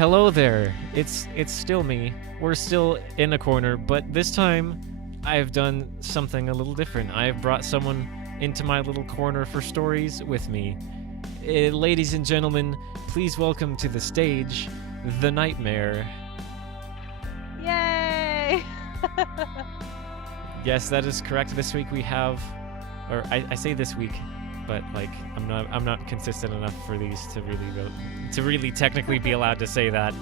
Hello there. It's still me. We're still in a corner, but this time I've done something a little different. I've brought someone into my little corner for stories with me. Ladies and gentlemen, please welcome to the stage the Nightmare. Yay! Yes, that is correct. This week we have, or I say this week, but like I'm not consistent enough for these to really technically be allowed to say that.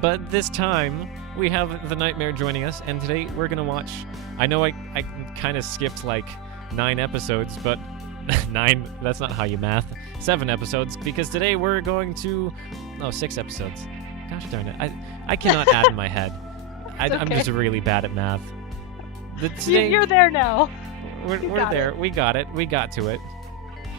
But this time we have the Nightmare joining us, and today we're gonna watch. I know I kind of skipped like 9 episodes, but 9. That's not how you math. 7 episodes, because today we're going to 6 episodes. Gosh darn it! I cannot add in my head. I'm okay. just really bad at math. Today, You're there now. We're there. We got it. We got to it.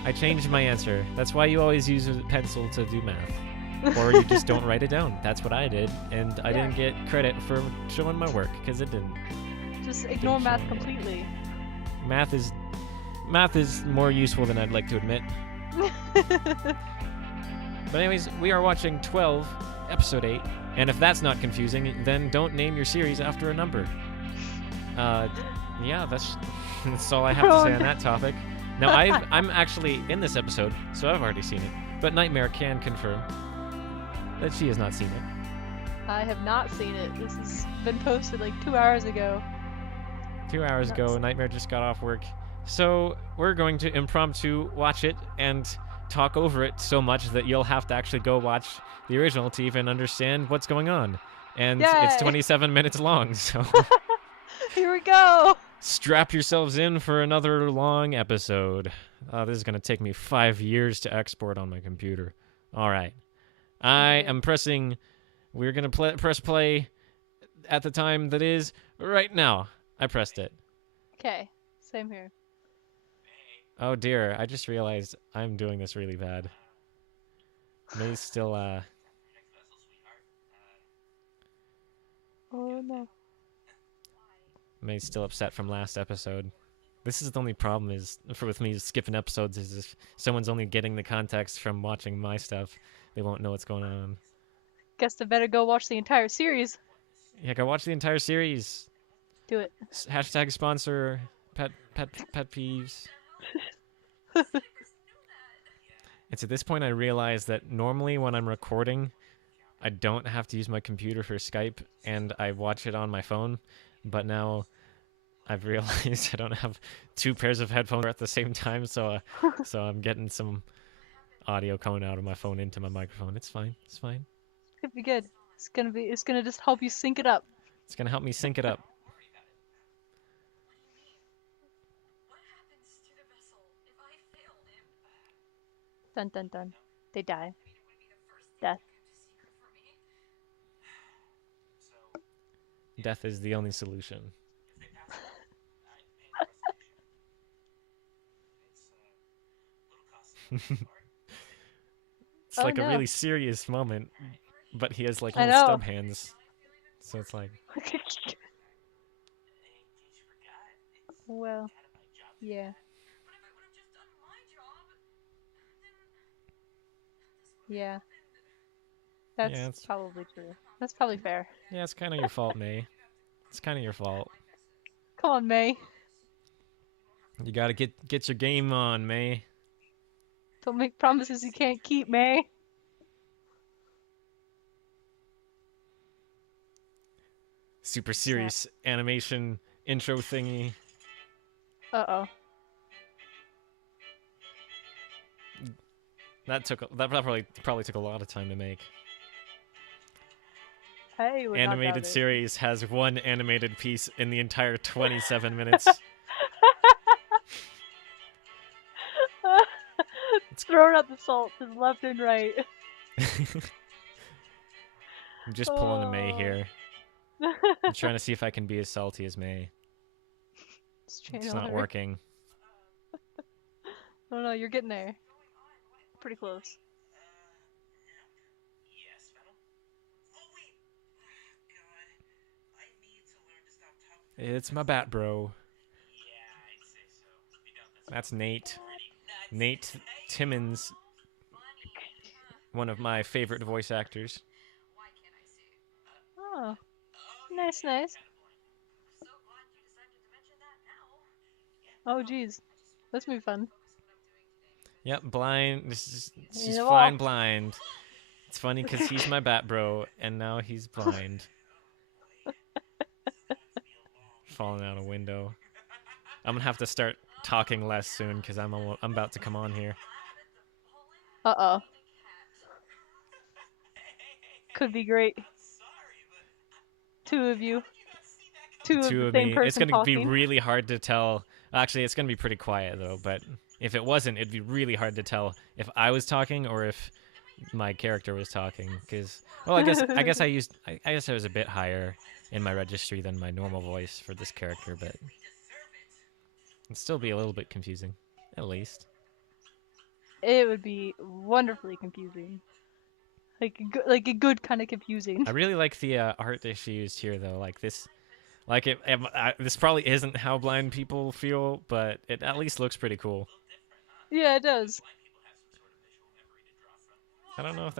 I changed my answer. That's why you always use a pencil to do math. Or you just don't write it down. That's what I did. And I didn't get credit for showing my work, because it didn't. Just ignore math completely. Math is more useful than I'd like to admit. But anyways, we are watching 12, episode 8. And if that's not confusing, then don't name your series after a number. Yeah, that's all I have to say on that topic. Now, I'm actually in this episode, so I've already seen it. But Nightmare can confirm that she has not seen it. I have not seen it. This has been posted like 2 hours ago. 2 hours ago, Nightmare just got off work. So we're going to impromptu watch it and talk over it so much that you'll have to actually go watch the original to even understand what's going on. And it's 27 minutes long, so... Here we go! Strap yourselves in for another long episode. This is going to take me 5 years to export on my computer. All right. I am pressing... We're going to press play at the time that is right now. I pressed it. Okay. Same here. Oh, dear. I just realized I'm doing this really bad. May's still... Oh, no. May's still upset from last episode. This is the only problem with me skipping episodes is if someone's only getting the context from watching my stuff, they won't know what's going on. Guess I better go watch the entire series. Yeah, go watch the entire series. Do it. Hashtag sponsor pet peeves. It's at this point I realize that normally when I'm recording, I don't have to use my computer for Skype, and I watch it on my phone. But now I've realized I don't have 2 pairs of headphones at the same time, so I'm getting some audio coming out of my phone into my microphone. It's fine. It's fine. Could be good. It's gonna just help you sync it up. It's gonna help me sync it up. Dun dun dun. They die. Death. Death is the only solution. It's like a really serious moment, but he has like little stub hands. So it's like... Well, yeah. Yeah. That's probably true. That's probably fair. Yeah, it's kind of your fault, May. It's kind of your fault. Come on, May. You gotta get your game on, May. Don't make promises you can't keep, May. Super serious animation intro thingy. Uh-oh. That probably took a lot of time to make. Hey, animated series has 1 animated piece in the entire 27 minutes. It's throwing out the salt to left and right. I'm just pulling a May here. I'm trying to see if I can be as salty as May. It's not working. No, you're getting there. Pretty close. It's my bat bro. That's Nate. Nate Timmons, one of my favorite voice actors. Nice, nice. Oh, geez. This will be fun. Yep, blind. In She's the flying wall. blind. It's funny because he's my bat bro, and now he's blind. Falling out a window. I'm gonna have to start talking less soon because I'm about to come on here. Uh-oh. Could be great. Two of you. Two of Two the of same me. It's person gonna be talking. really hard to tell. Actually, it's gonna be pretty quiet though. But if it wasn't, it'd be really hard to tell if I was talking or if my character was talking. Because well, I guess I was a bit higher in my registry than my normal voice for this character, but it'd still be a little bit confusing, at least. It would be wonderfully confusing. Like a good kind of confusing. I really like the art that she used here, though. Like this, this probably isn't how blind people feel, but it at least looks pretty cool. Yeah, it does. I don't know if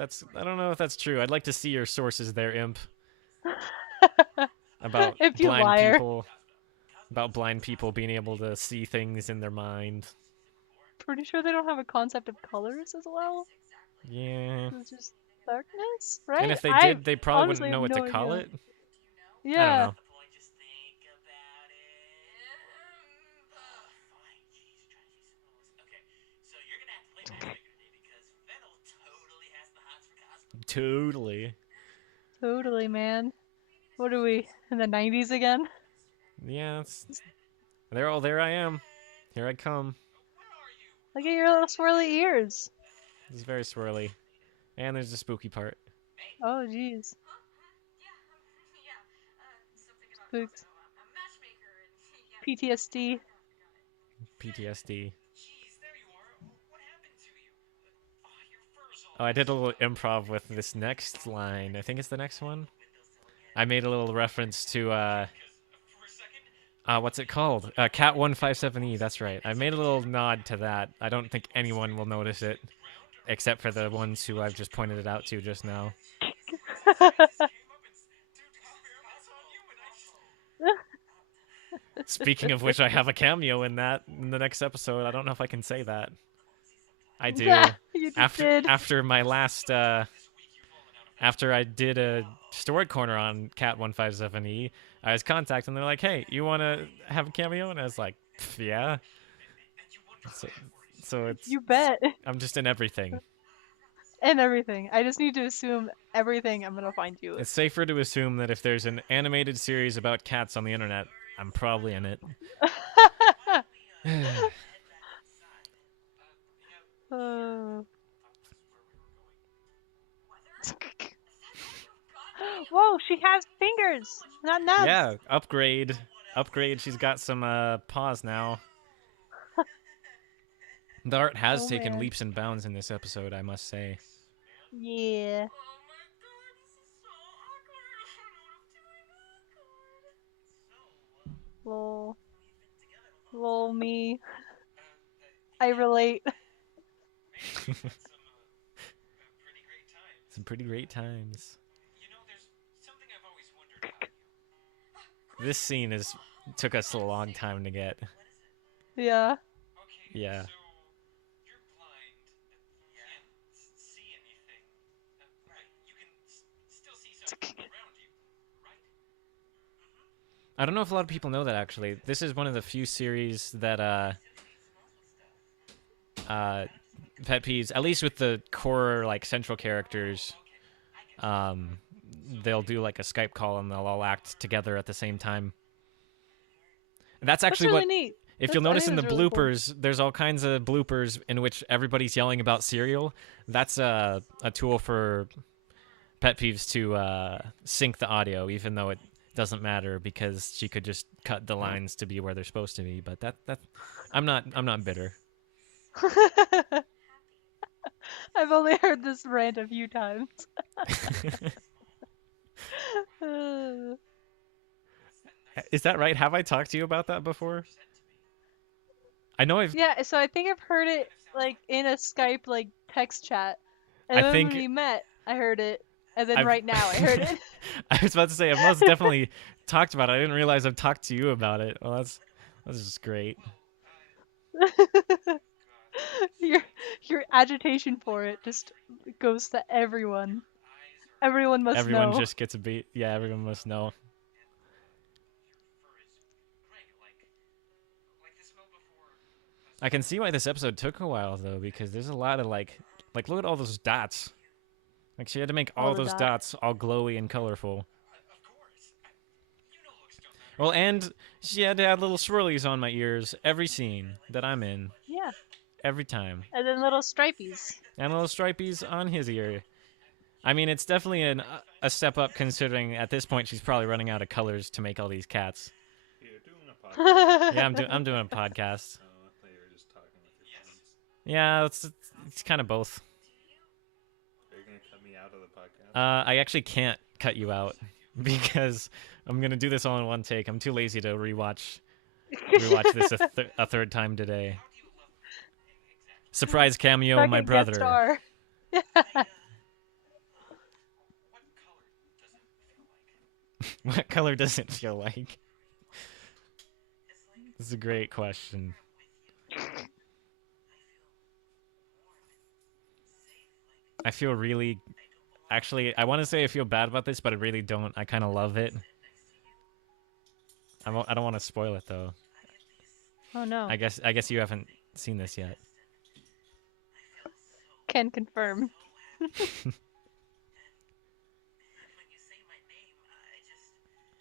that's true. I'd like to see your sources there, Imp, about If you blind liar. people, about blind people being able to see things in their mind. Pretty sure they don't have a concept of colors as well. Yeah. It's just darkness, right? And if they I did, they probably wouldn't honestly know have what to no call idea. it. I don't Yeah. know. Totally. Totally, man. What are we in the 90s again? Yeah, there I am. Here I come. Look at your little swirly ears. This is very swirly. And there's the spooky part. Oh, jeez. Spooked. PTSD. PTSD. Oh, I did a little improv with this next line. I think it's the next one. I made a little reference to what's it called? Cat 157E. That's right. I made a little nod to that. I don't think anyone will notice it, except for the ones who I've just pointed it out to just now. Speaking of which, I have a cameo in that in the next episode. I don't know if I can say that. I do. Yeah, you just did. After my last after I did a story corner on Cat 157E, I was contacted and they're like, "Hey, you want to have a cameo?" And I was like, "Yeah." So it's You bet. I'm just in everything. And everything. I just need to assume everything I'm gonna find you. It's safer to assume that if there's an animated series about cats on the internet, I'm probably in it. Whoa, she has fingers, not nubs. Yeah, upgrade. She's got some paws now. The art has taken man. leaps and bounds in this episode, I must say. Yeah. Lol. Lol me. I relate. Some pretty great times. This scene took us a long time to get. Yeah. Yeah. I don't know if a lot of people know that actually. This is one of the few series that pet peeves, at least with the core like central characters, they'll do like a Skype call and they'll all act together at the same time. And that's actually really what neat. if you'll notice in the really bloopers, cool. there's all kinds of bloopers in which everybody's yelling about cereal. That's a tool for pet peeves to sync the audio, even though it doesn't matter because she could just cut the lines to be where they're supposed to be. But that I'm not bitter. I've only heard this rant a few times. Is that right? Have I talked to you about that before? I know I've. Yeah, so I think I've heard it like in a Skype like text chat, and I then think when we met, I heard it. and then I've right now I heard it. I was about to say I've most definitely talked about it. I didn't realize I've talked to you about it. Well, that's just great. your your agitation for it just goes to everyone. Everyone must Everyone know. just gets a beat. Yeah, everyone must know. I can see why this episode took a while though, because there's a lot of like look at all those dots. Like she had to make All all the those dots. dots all glowy and colorful. Well, and she had to add little swirlies on my ears every scene that I'm in, Yeah. every time, And then little stripies. and little stripies on his ear. I mean, it's definitely a step up considering at this point she's probably running out of colors to make all these cats. You're doing a podcast. Yeah, I'm doing a podcast. Oh, I thought you were just talking with your friends. Yeah, it's kind of both. Are you gonna cut me out of the podcast? I actually can't cut you out because I'm gonna do this all in one take. I'm too lazy to rewatch this a third time today. Surprise cameo, my Second guest brother. star. What color does it feel like? This is a great question. I feel really. Actually, I want to say I feel bad about this, but I really don't. I kind of love it. I don't want to spoil it though. Oh no. I guess you haven't seen this yet. Can confirm.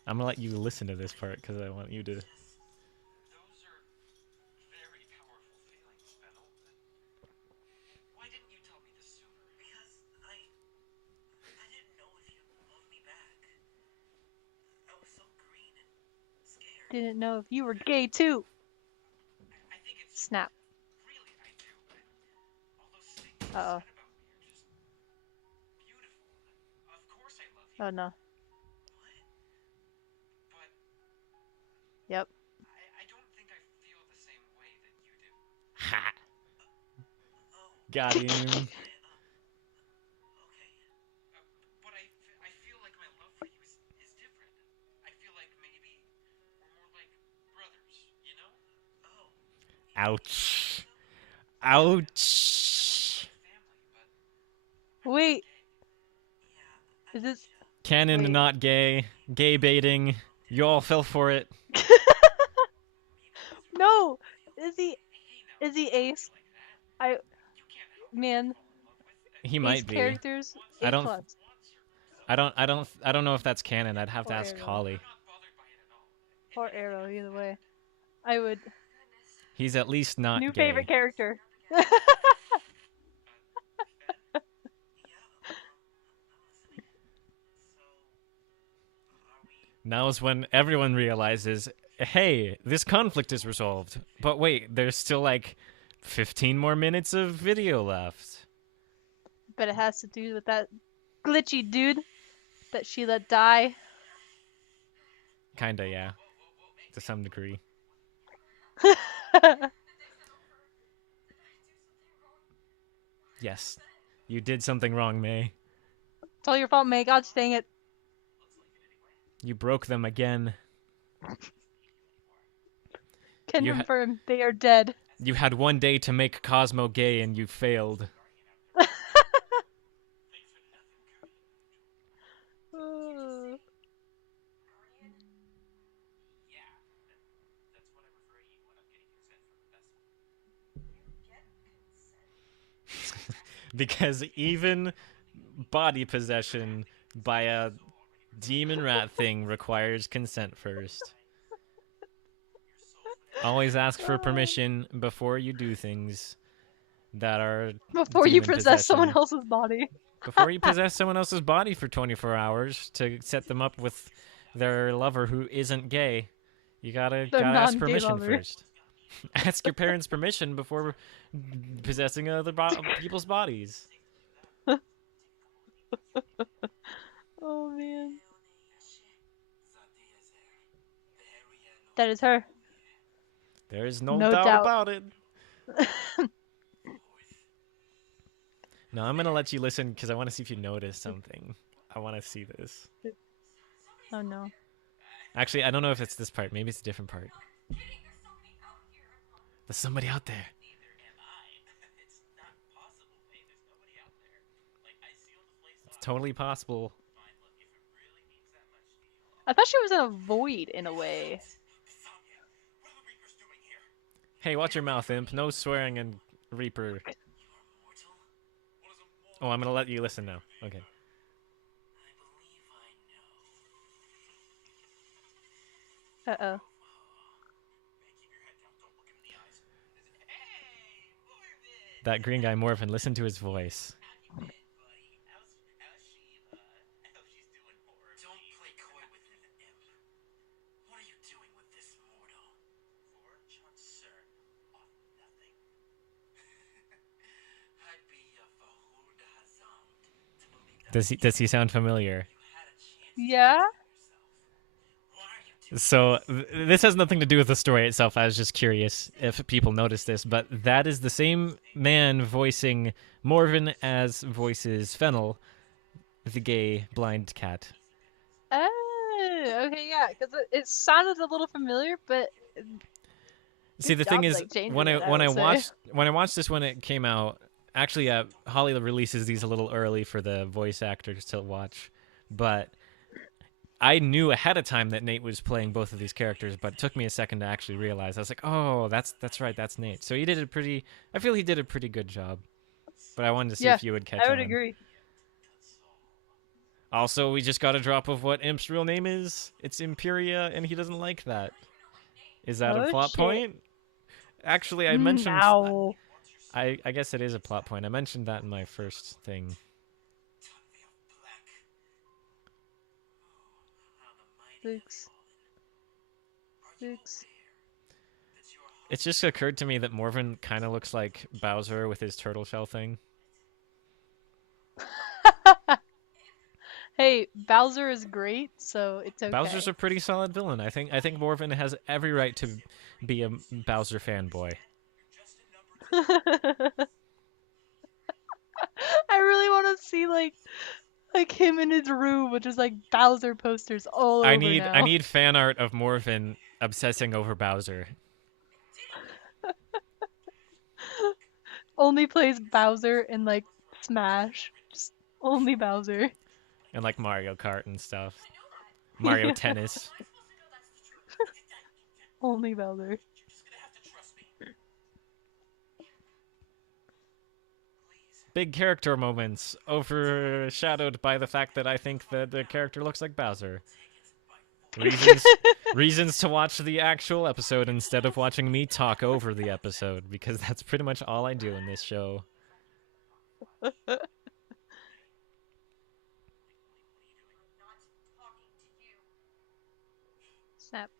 I'm gonna let you listen to this part because I want you to. Didn't know if you were gay too. Snap. Uh oh. Oh no. Yep. Ha! Got him. Ouch. Ouch. Wait. Is this? Canon Wait. not gay. Gay baiting. You all fell for it. No. Is he? Is he Ace? Man. He Ace might be. characters. A I don't- plus. I don't know if that's canon. I'd have to Or ask Arrow. Holly. Or Arrow. Either way. I would. He's at least not New gay. favorite character. Now is when everyone realizes, hey, this conflict is resolved. But wait, there's still like 15 more minutes of video left. But it has to do with that glitchy dude that she let die. Kinda, yeah. To some degree. Yes. You did something wrong, May. It's all your fault, May. God dang it. You broke them again. Can You confirm they are dead. You had one day to make Cosmo gay and you failed. Because even body possession by a demon rat thing requires consent first. Always ask for permission before you do things that are Before you demon possess someone possession. else's body. Before you possess someone else's body for 24 hours to set them up with their lover who isn't gay, you gotta Their ask non-gay permission lover. first. Ask your parents' permission before possessing other people's bodies. Oh man. That is her. There is no, No doubt, doubt. about it. No, I'm gonna let you listen because I want to see if you notice something. I want to see this. Oh no. Actually, I don't know if it's this part. Maybe it's a different part. There's somebody out there. It's totally possible. I thought she was in a void in a way. Hey, watch your mouth, imp. No swearing and Reaper. Oh, I'm gonna let you listen now. Okay. Uh-oh. That green guy, Morphin, listen to his voice. Does he sound familiar? Yeah? So this has nothing to do with the story itself. I was just curious if people noticed this, but that is the same man voicing Morven as voices Fennel, the gay blind cat. Oh, okay, yeah, because it sounded a little familiar, but See, the good thing job, is, like, changing when it, I when I would say. watched this when it came out, actually, Holly releases these a little early for the voice actors to watch, but I knew ahead of time that Nate was playing both of these characters, but it took me a second to actually realize. I was like, oh, that's right, that's Nate. So he did a pretty. I feel he did a pretty good job, but I wanted to see Yeah, if you would catch I would on. agree. Also, we just got a drop of what Imp's real name is. It's Imperia, and he doesn't like that. Is that a Oh, plot shit. point? Actually, I mentioned. No. I guess it is a plot point. I mentioned that in my first thing. Six. It just occurred to me that Morven kind of looks like Bowser with his turtle shell thing. Hey, Bowser is great, so it's okay. Bowser's a pretty solid villain. I think Morven has every right to be a Bowser fanboy. I really want to see like him in his room with just like Bowser posters all over now. I need fan art of Morven obsessing over Bowser. Only plays Bowser in like Smash. Just only Bowser. And like Mario Kart and stuff. Mario Tennis. Only Bowser. Big character moments overshadowed by the fact that I think that the character looks like Bowser. Reasons to watch the actual episode instead of watching me talk over the episode, because that's pretty much all I do in this show. Snap.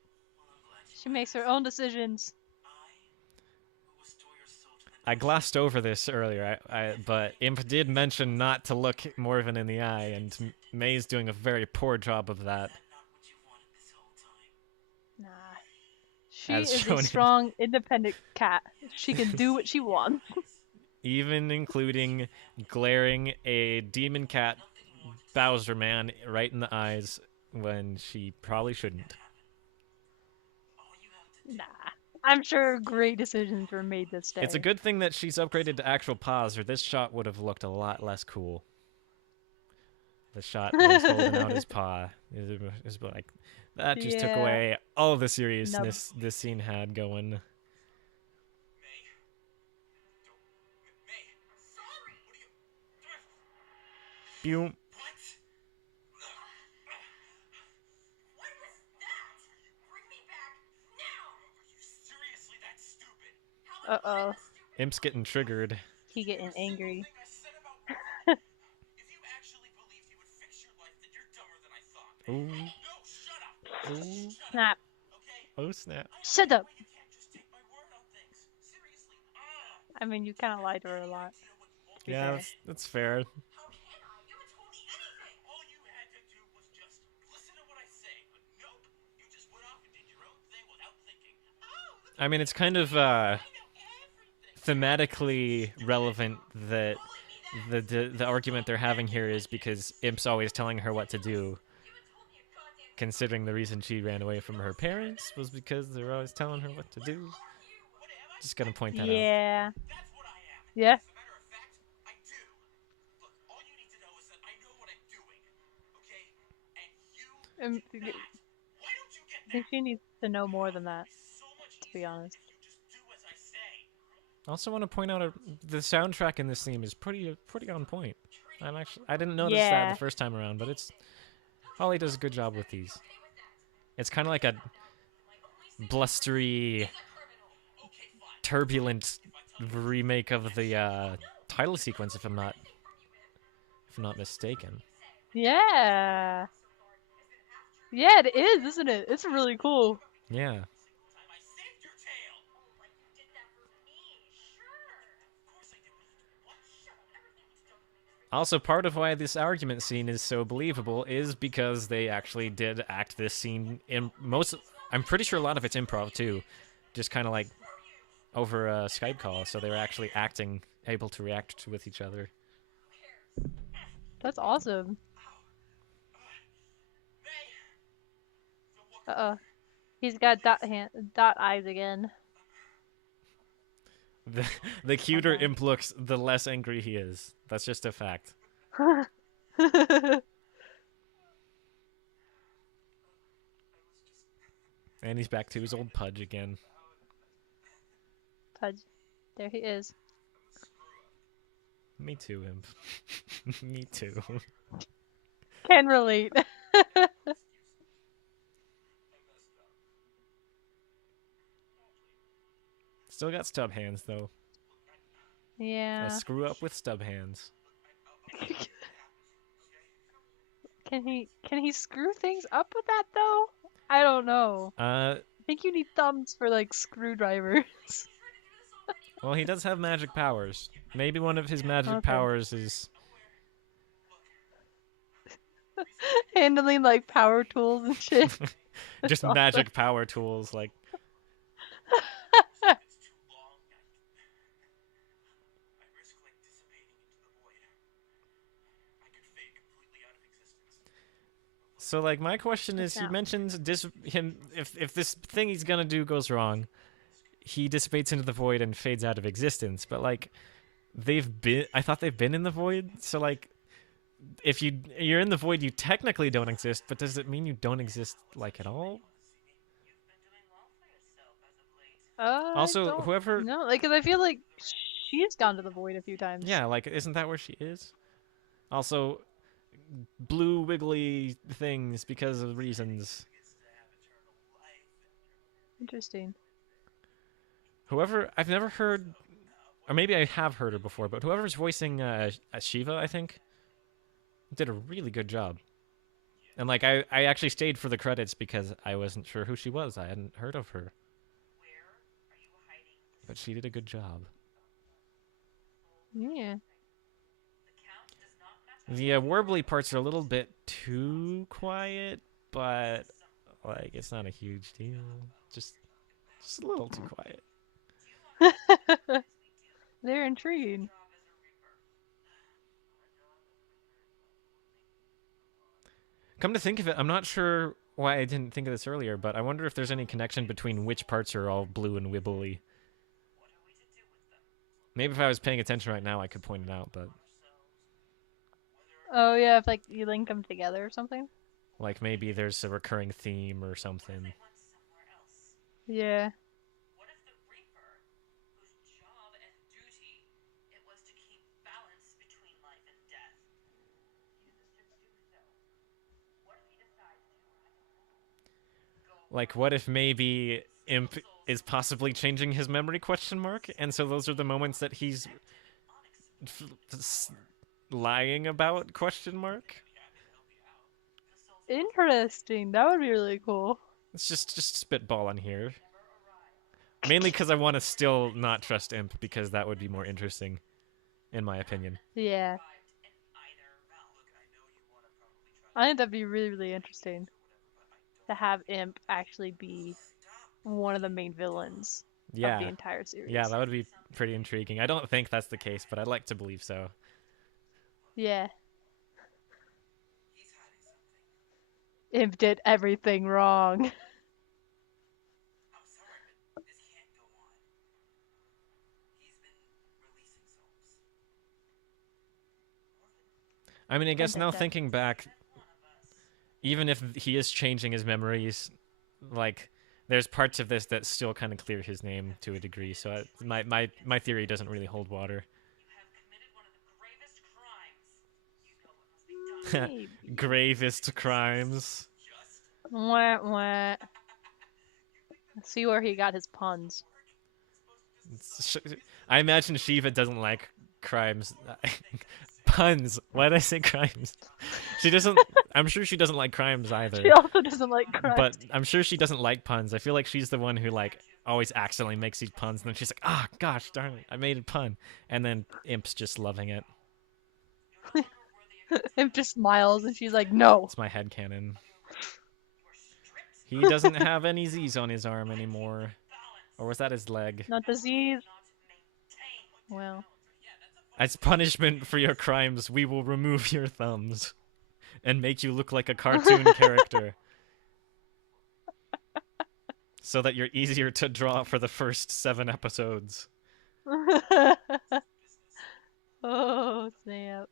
She makes her own decisions. I glossed over this earlier, but Imp did mention not to look Morven in the eye, and May's doing a very poor job of that. Nah. She As is shown a in- strong, independent cat. She can do what she wants. Even including glaring a demon cat Bowser man right in the eyes when she probably shouldn't. Nah. I'm sure great decisions were made this day. It's a good thing that she's upgraded to actual paws, or this shot would have looked a lot less cool. The shot where he's holding out his paw is like that just took Yeah. away all the seriousness this scene had going. Pew. Uh-oh. Imp's getting triggered. He getting angry. Ooh. Ooh. Snap. Oh snap. Shut up. I mean, you kind of lied to her a lot. to be Yeah, fair. that's fair. I mean, it's kind of thematically relevant that the argument they're having here is because Imp's always telling her what to do, considering the reason she ran away from her parents was because they're always telling her what to do. Just gonna point that out. Yeah. Yeah. I think she needs to know more than that, to be honest. I also want to point out the soundtrack in this theme is pretty on point. I didn't notice that Yeah. the first time around, but Holly does a good job with these. It's kind of like a blustery, turbulent remake of the title sequence, if I'm not mistaken. Yeah. Yeah, it is, isn't it? It's really cool. Yeah. Also, part of why this argument scene is so believable is because they actually did act this scene in most. I'm pretty sure a lot of it's improv too, just kind of like over a Skype call. So they were actually acting, able to react with each other. That's awesome. Uh-oh. He's got dot eyes again. The cuter Okay. Imp looks, the less angry he is. That's just a fact. And he's back to his old pudge again. Pudge. There he is. Me too, Imp. Me too. Can relate. Still got stub hands though. Yeah. A screw up with stub hands. Can he screw things up with that though? I don't know. I think you need thumbs for like screwdrivers. Well, he does have magic powers. Maybe one of his magic Okay. powers is Handling like power tools and shit. just awesome. magic power tools. Like, so like my question is, he mentions if this thing he's gonna do goes wrong, he dissipates into the void and fades out of existence. But like, I thought they've been in the void. So like, if you're in the void, you technically don't exist. But does it mean you don't exist like at all? Also, whoever. No, like, cause I feel like she's gone to the void a few times. Yeah, like, isn't that where she is? Also, blue wiggly things because of reasons. Interesting. Whoever, I've never heard, or maybe I have heard her before, but whoever's voicing Shiva, I think, did a really good job. And like, I actually stayed for the credits because I wasn't sure who she was. I hadn't heard of her. But she did a good job. Yeah. The warbly parts are a little bit too quiet, but like, it's not a huge deal. Just a little too quiet. They're intriguing. Come to think of it, I'm not sure why I didn't think of this earlier, but I wonder if there's any connection between which parts are all blue and wibbly. Maybe if I was paying attention right now, I could point it out, but... Oh yeah, if like you link them together or something? Like maybe there's a recurring theme or something. Yeah. Like, what if maybe Imp is possibly changing his memory, question mark? And so those are the moments that he's lying about, question mark? Interesting. That would be really cool. It's just spitball on here. Mainly because I want to still not trust Imp, because that would be more interesting, in my opinion. Yeah. I think that'd be really, really interesting. To have Imp actually be one of the main villains of the entire series. Yeah, that would be pretty intriguing. I don't think that's the case, but I'd like to believe so. Yeah. Imp did everything wrong. I mean, I guess now thinking back, even if he is changing his memories, like, there's parts of this that still kind of clear his name to a degree, so my theory doesn't really hold water. Gravest crimes. Wah, wah. Let's see where he got his puns. I imagine Shiva doesn't like crimes. Puns. Why did I say crimes? She doesn't. I'm sure she doesn't like crimes either. She also doesn't like crimes. But I'm sure she doesn't like puns. I feel like she's the one who like always accidentally makes these puns, and then she's like, "Ah, oh, gosh, darn it, I made a pun," and then Imp's just loving it. Imp just smiles, and she's like, "No." It's my headcanon. He doesn't have any Z's on his arm anymore. Or was that his leg? Not the Z's. Well. As punishment for your crimes, we will remove your thumbs and make you look like a cartoon character. So that you're easier to draw for the first 7 episodes. Oh, snap.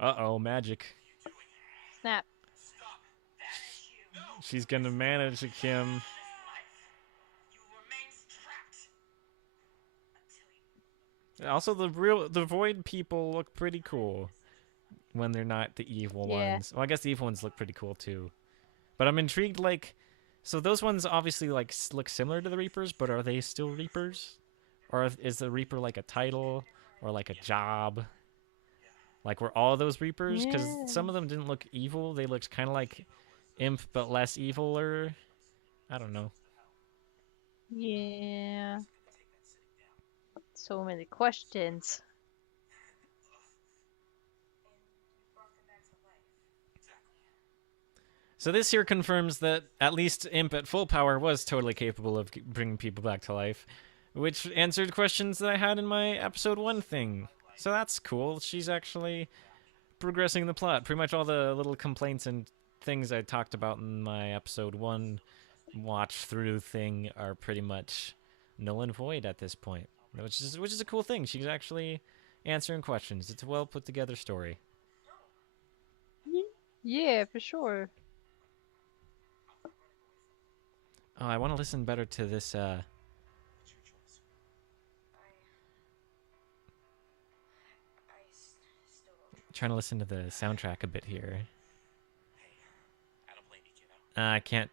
Uh-oh, magic. Snap. She's gonna manage him. Also, the Void people look pretty cool when they're not the evil ones. Well, I guess the evil ones look pretty cool too. But I'm intrigued, like, so those ones obviously like look similar to the Reapers, but are they still Reapers? Or is the Reaper like a title or like a job? Like, were all those Reapers? Because some of them didn't look evil. They looked kind of like Imp, but less evil, or I don't know. Yeah. So many questions. So this here confirms that at least Imp at full power was totally capable of bringing people back to life, which answered questions that I had in my episode 1 thing. So that's cool. She's actually progressing the plot. Pretty much all the little complaints and things I talked about in my episode 1 watch through thing are pretty much null and void at this point, which is a cool thing. She's actually answering questions. It's a well put together story. Yeah, for sure. Oh, I want to listen better to this. Trying to listen to the soundtrack a bit here. I can't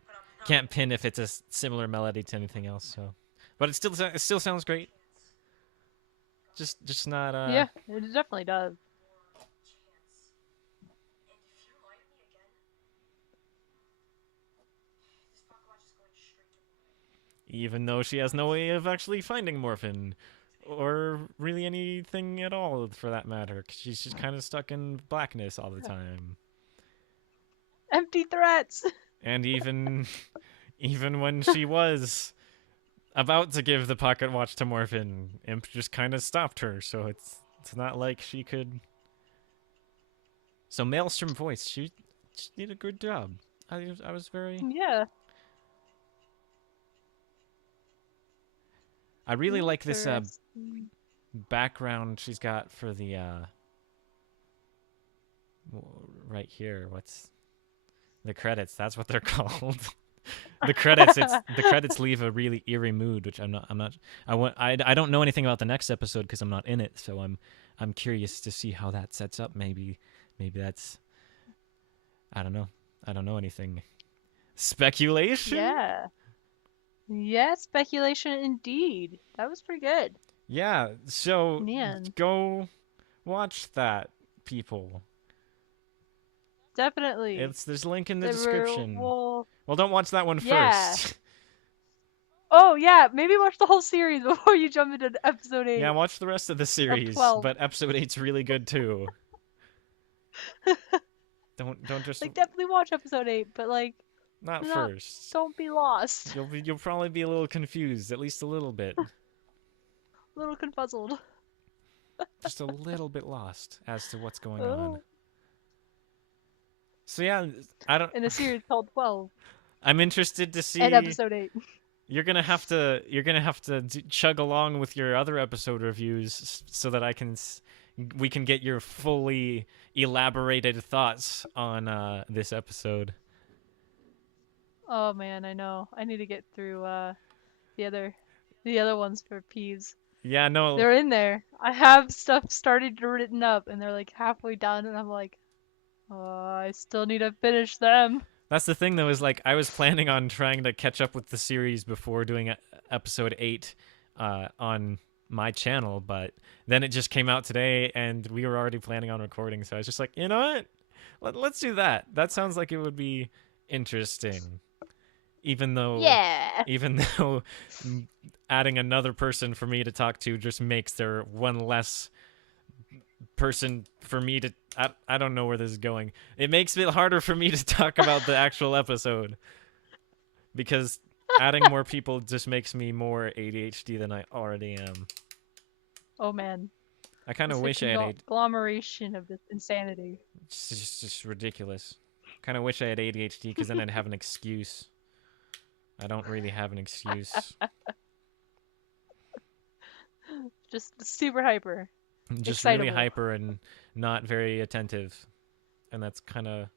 pin if it's a similar melody to anything else. So, but it still sounds great. Just not. Yeah, it definitely does. Even though she has no way of actually finding Morphin, or really anything at all for that matter, 'cause she's just kind of stuck in blackness all the time. Empty threats. And even when she was about to give the pocket watch to Morphin, Imp just kind of stopped her, so it's not like she could. So Maelstrom voice, she did a good job. I was very. Yeah. I really like this background she's got for the right here. What's the credits? That's what they're called. The credits leave a really eerie mood, which I don't know anything about the next episode because I'm not in it, so I'm curious to see how that sets up. Maybe that's, I don't know anything. Speculation? Yeah, speculation indeed. That was pretty good. Yeah, so Man. Go watch that, people. Definitely. There's a link in the description. Well, don't watch that one first. Oh, yeah, maybe watch the whole series before you jump into episode 8. Yeah, watch the rest of the series, but episode 8's really good too. Don't just like definitely watch episode 8, but like not first. Don't be lost. You'll probably be a little confused, at least a little bit. A little confuzzled. just a little bit lost as to what's going on. So yeah, I don't. In a series called 12. I'm interested to see. And episode 8. You're gonna have to chug along with your other episode reviews so that we can get your fully elaborated thoughts on this episode. Oh man, I know. I need to get through the other ones for Peeves. Yeah, no. They're in there. I have stuff started written up, and they're like halfway done, and I'm like, oh, I still need to finish them. That's the thing, though, is like I was planning on trying to catch up with the series before doing episode 8 on my channel, but then it just came out today, and we were already planning on recording, so I was just like, you know what? Let's do that. That sounds like it would be interesting. Even though adding another person for me to talk to just makes there one less person for me to I don't know where this is going. It makes it harder for me to talk about the actual episode because adding more people just makes me more ADHD than I already am. Oh man. I kind of wish I had agglomeration of this insanity. It's just ridiculous. Kind of wish I had ADHD because then I'd have an excuse. I don't really have an excuse. Just super hyper. Just excitable. Really hyper and not very attentive. And that's kind of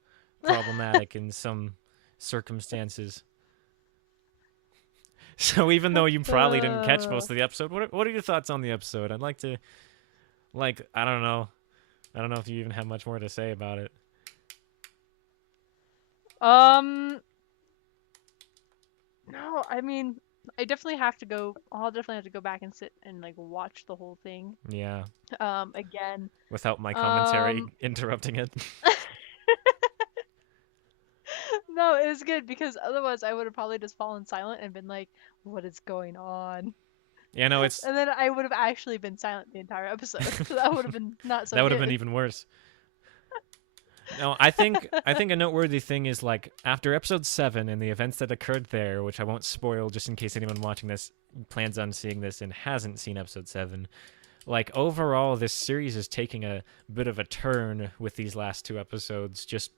problematic in some circumstances. So even though you probably didn't catch most of the episode, what are your thoughts on the episode? I'd like to, I don't know. I don't know if you even have much more to say about it. No, I mean, I'll definitely have to go back and sit and like watch the whole thing. Yeah. Again. Without my commentary interrupting it. No, it was good because otherwise I would have probably just fallen silent and been like, what is going on? Yeah, no, it's... And then I would have actually been silent the entire episode. So that would have been not so good. That would have been even worse. No, I think a noteworthy thing is like after episode 7 and the events that occurred there, which I won't spoil just in case anyone watching this plans on seeing this and hasn't seen episode 7. Like overall, this series is taking a bit of a turn with these last 2 episodes. Just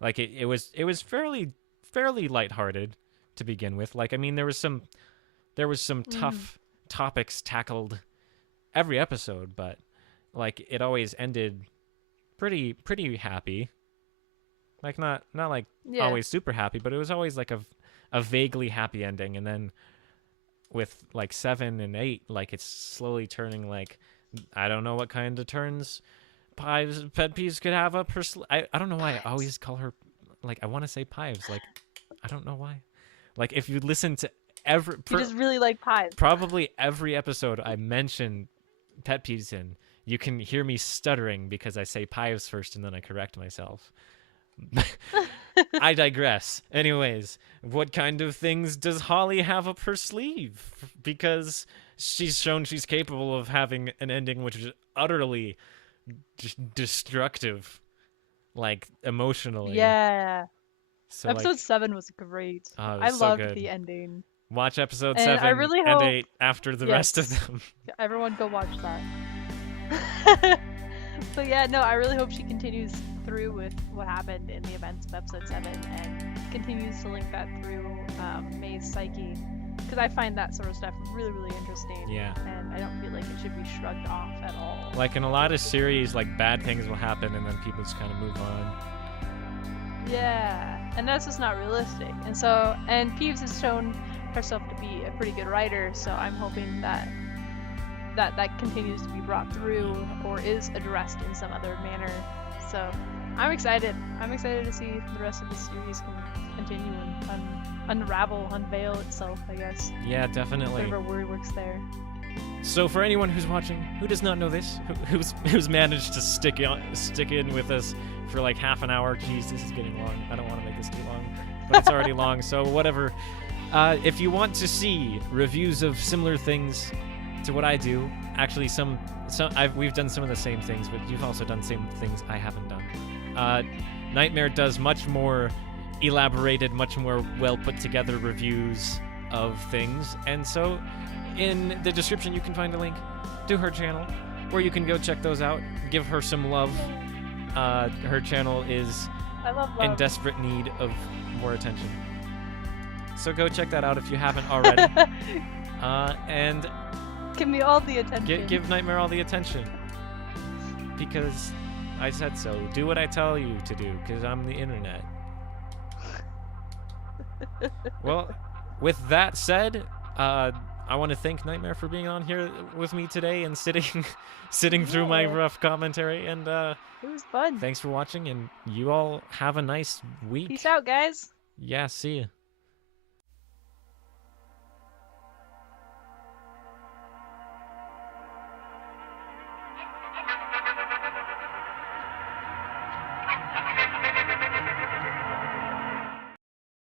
like it was fairly lighthearted to begin with. Like I mean, there was some tough topics tackled every episode, but like it always ended pretty happy. Like not like always super happy, but it was always like a vaguely happy ending. And then with like 7 and 8, like it's slowly turning like I don't know what kind of turns Pives pet peeves could have up her I don't know why I always call her like I want to say Pives, like I don't know why. Like if you listen to you just really like Pives. Probably every episode I mention pet peeves in, you can hear me stuttering because I say Pives first and then I correct myself. I digress. Anyways, what kind of things does Holly have up her sleeve? Because she's shown she's capable of having an ending which is utterly destructive, like emotionally. Yeah. So, episode 7 was great. I loved the ending. Watch episode and 7 I really and hope... 8 after the rest of them. Everyone go watch that. But yeah, no, I really hope she continues through with what happened in the events of episode 7 and continues to link that through May's psyche. Because I find that sort of stuff really, really interesting. Yeah. And I don't feel like it should be shrugged off at all. Like in a lot of series, like bad things will happen and then people just kind of move on. Yeah. And that's just not realistic. And Peeves has shown herself to be a pretty good writer, so I'm hoping that continues to be brought through or is addressed in some other manner. So I'm excited. I'm excited to see the rest of the series continue and unveil itself, I guess. Yeah, definitely. Whatever word works there. So for anyone who's watching, who does not know this, who's managed to stick in with us for like half an hour, geez, this is getting long. I don't want to make this too long, but it's already long, so whatever. If you want to see reviews of similar things to what I do, actually we've done some of the same things, but you've also done same things I haven't done. Nightmare does much more elaborated, much more well put together reviews of things, and so in the description you can find a link to her channel where you can go check those out. Give her some love. Her channel is I love in love. desperate need of more attention. So go check that out if you haven't already. And Give me all the attention. give Nightmare all the attention. Because I said so. Do what I tell you to do, because I'm the internet. Well, with that said, I want to thank Nightmare for being on here with me today and sitting through my Yeah. rough commentary. And It was fun. thanks for watching, and you all have a nice week. Peace out, guys. Yeah, see ya.